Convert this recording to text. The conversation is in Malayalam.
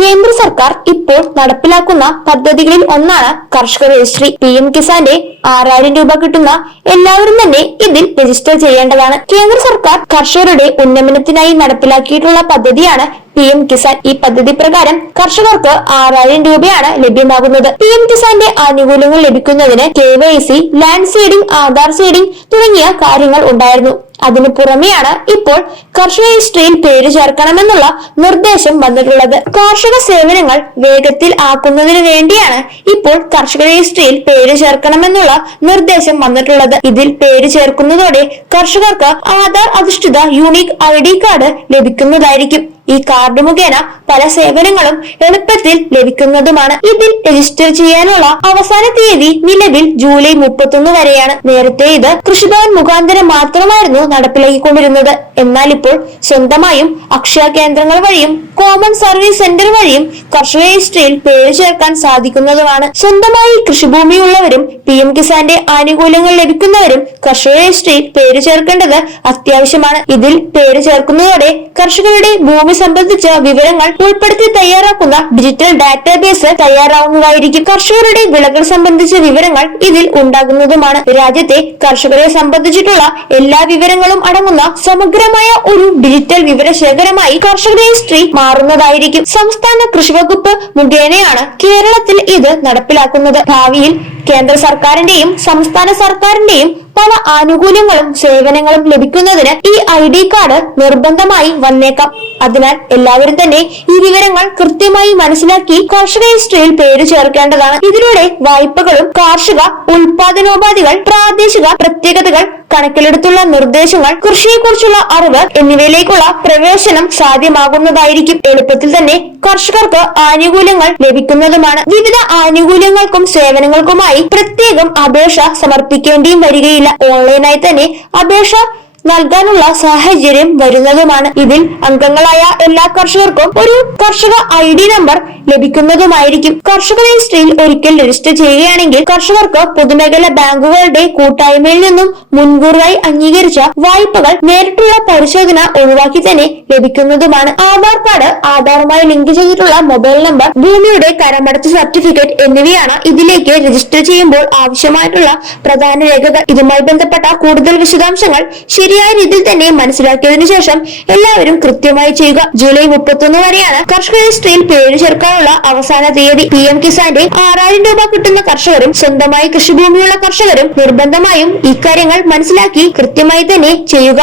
കേന്ദ്ര സർക്കാർ ഇപ്പോൾ നടപ്പിലാക്കുന്ന പദ്ധതികളിൽ ഒന്നാണ് കർഷക രജിസ്ട്രി. പി എം കിസാന്റെ ആറായിരം രൂപ കിട്ടുന്ന എല്ലാവരും തന്നെ ഇതിൽ രജിസ്റ്റർ ചെയ്യേണ്ടതാണ്. കേന്ദ്ര സർക്കാർ കർഷകരുടെ ഉന്നമനത്തിനായി നടപ്പിലാക്കിയിട്ടുള്ള പദ്ധതിയാണ് പി എം കിസാൻ. ഈ പദ്ധതി പ്രകാരം കർഷകർക്ക് ആറായിരം രൂപയാണ് ലഭ്യമാകുന്നത്. പി എം കിസാന്റെ ആനുകൂല്യങ്ങൾ ലഭിക്കുന്നതിന് K Y C land seeding Aadhaar seeding തുടങ്ങിയ കാര്യങ്ങൾ ഉണ്ടായിരുന്നു. അതിനു പുറമെയാണ് ഇപ്പോൾ കർഷക രജിസ്ട്രിയിൽ പേര് ചേർക്കണമെന്നുള്ള നിർദ്ദേശം വന്നിട്ടുള്ളത്. കാർഷിക സേവനങ്ങൾ വേഗത്തിൽ ആക്കുന്നതിന് വേണ്ടിയാണ് ഇപ്പോൾ കർഷക രജിസ്ട്രിയിൽ പേര് ചേർക്കണമെന്നുള്ള നിർദ്ദേശം വന്നിട്ടുള്ളത്. ഇതിൽ പേര് ചേർക്കുന്നതോടെ കർഷകർക്ക് ആധാർ അധിഷ്ഠിത യൂണിക് ഐ ഡി കാർഡ് ലഭിക്കുന്നതായിരിക്കും. ഈ കാർഡ് മുഖേന പല സേവനങ്ങളും എളുപ്പത്തിൽ ലഭിക്കുന്നതുമാണ്. ഇതിൽ രജിസ്റ്റർ ചെയ്യാനുള്ള അവസാന തീയതി നിലവിൽ ജൂലൈ മുപ്പത്തൊന്ന് വരെയാണ്. നേരത്തെ ഇത് കൃഷിഭവൻ മുഖാന്തരം മാത്രമായിരുന്നു നടപ്പിലാക്കിക്കൊണ്ടിരുന്നത്. എന്നാൽ ഇപ്പോൾ സ്വന്തമായും അക്ഷയ കേന്ദ്രങ്ങൾ വഴിയും കോമൺ സർവീസ് സെന്റർ വഴിയും കർഷക രജിസ്ട്രിയിൽ പേര് ചേർക്കാൻ സാധിക്കുന്നതുമാണ്. സ്വന്തമായി കൃഷിഭൂമിയുള്ളവരും പി എം കിസാന്റെ ആനുകൂല്യങ്ങൾ ലഭിക്കുന്നവരും കർഷക രജിസ്ട്രിയിൽ പേര് ചേർക്കേണ്ടത് അത്യാവശ്യമാണ്. ഇതിൽ പേര് ചേർക്കുന്നതോടെ കർഷകരുടെ ഭൂമി സംബന്ധിച്ച വിവരങ്ങൾ ഉൾപ്പെടുത്തി തയ്യാറാക്കുന്ന ഡിജിറ്റൽ ഡാറ്റാബേസ് തയ്യാറാവുന്നതായിരിക്കും. കർഷകരുടെ വിളകൾ സംബന്ധിച്ച വിവരങ്ങൾ ഇതിൽ ഉണ്ടാകുന്നതുമാണ്. രാജ്യത്തെ കർഷകരെ സംബന്ധിച്ചിട്ടുള്ള എല്ലാ വിവരങ്ങളും അടങ്ങുന്ന സമഗ്രമായ ഒരു ഡിജിറ്റൽ വിവര ശേഖരമായി കർഷക രജിസ്ട്രി മാറുന്നതായിരിക്കും. സംസ്ഥാന കൃഷി വകുപ്പ് മുഖേനയാണ് കേരളത്തിൽ ഇത് നടപ്പിലാക്കുന്നത്. ഭാവിയിൽ കേന്ദ്ര സർക്കാരിന്റെയും സംസ്ഥാന സർക്കാരിന്റെയും പല ആനുകൂല്യങ്ങളും സേവനങ്ങളും ലഭിക്കുന്നതിന് ഈ ഐ ഡി കാർഡ് നിർബന്ധമായി വന്നേക്കാം. അതിനാൽ എല്ലാവരും തന്നെ ഈ വിവരങ്ങൾ കൃത്യമായി മനസ്സിലാക്കി കർഷക രജിസ്ട്രിയിൽ പേര് ചേർക്കേണ്ടതാണ്. ഇതിലൂടെ വായ്പകളും കാർഷിക ഉൽപാദനോപാധികൾ പ്രാദേശിക പ്രത്യേകതകൾ കണക്കിലെടുത്തുള്ള നിർദ്ദേശങ്ങൾ കൃഷിയെക്കുറിച്ചുള്ള അറിവ് എന്നിവയിലേക്കുള്ള പ്രവേശനം സാധ്യമാകുന്നതായിരിക്കും. എളുപ്പത്തിൽ തന്നെ കർഷകർക്ക് ആനുകൂല്യങ്ങൾ ലഭിക്കുന്നതുമാണ്. വിവിധ ആനുകൂല്യങ്ങൾക്കും സേവനങ്ങൾക്കുമായി പ്രത്യേകം അപേക്ഷ സമർപ്പിക്കേണ്ടിയും വരികയില്ല. ഓൺലൈനായി തന്നെ അപേക്ഷ നൽകാനുള്ള സാഹചര്യം വരുന്നതുമാണ്. ഇതിൽ അംഗങ്ങളായ എല്ലാ കർഷകർക്കും ഒരു കർഷക ഐ ഡി നമ്പർ ലഭിക്കുന്നതുമായിരിക്കും. കർഷക രജിസ്ട്രിയിൽ ഒരിക്കൽ രജിസ്റ്റർ ചെയ്യുകയാണെങ്കിൽ കർഷകർക്ക് പൊതുമേഖല ബാങ്കുകളുടെ കൂട്ടായ്മയിൽ നിന്നും മുൻകൂറായി അംഗീകരിച്ച വായ്പകൾ നേരിട്ടുള്ള പരിശോധന ഒഴിവാക്കി തന്നെ ലഭിക്കുന്നതുമാണ്. ആധാർ കാർഡ് ആധാറുമായി ലിങ്ക് ചെയ്തിട്ടുള്ള മൊബൈൽ നമ്പർ ഭൂമിയുടെ കരമടച്ച സർട്ടിഫിക്കറ്റ് എന്നിവയാണ് ഇതിലേക്ക് രജിസ്റ്റർ ചെയ്യുമ്പോൾ ആവശ്യമായിട്ടുള്ള പ്രധാന രേഖകൾ. ഇതുമായി ബന്ധപ്പെട്ട കൂടുതൽ വിശദാംശങ്ങൾ ശരിയായ രീതിയിൽ തന്നെ മനസ്സിലാക്കിയതിനു ശേഷം എല്ലാവരും കൃത്യമായി ചെയ്യുക. ജൂലൈ മുപ്പത്തൊന്ന് വരെയാണ് കർഷക രജിസ്ട്രിയിൽ പേര് ചേർക്കാനുള്ള അവസാന തീയതി. പി എം കിസാന്റെ ആറായിരം രൂപ കിട്ടുന്ന കർഷകരും സ്വന്തമായി കൃഷിഭൂമിയുള്ള കർഷകരും നിർബന്ധമായും ഇക്കാര്യങ്ങൾ മനസ്സിലാക്കി കൃത്യമായി തന്നെ ചെയ്യുക.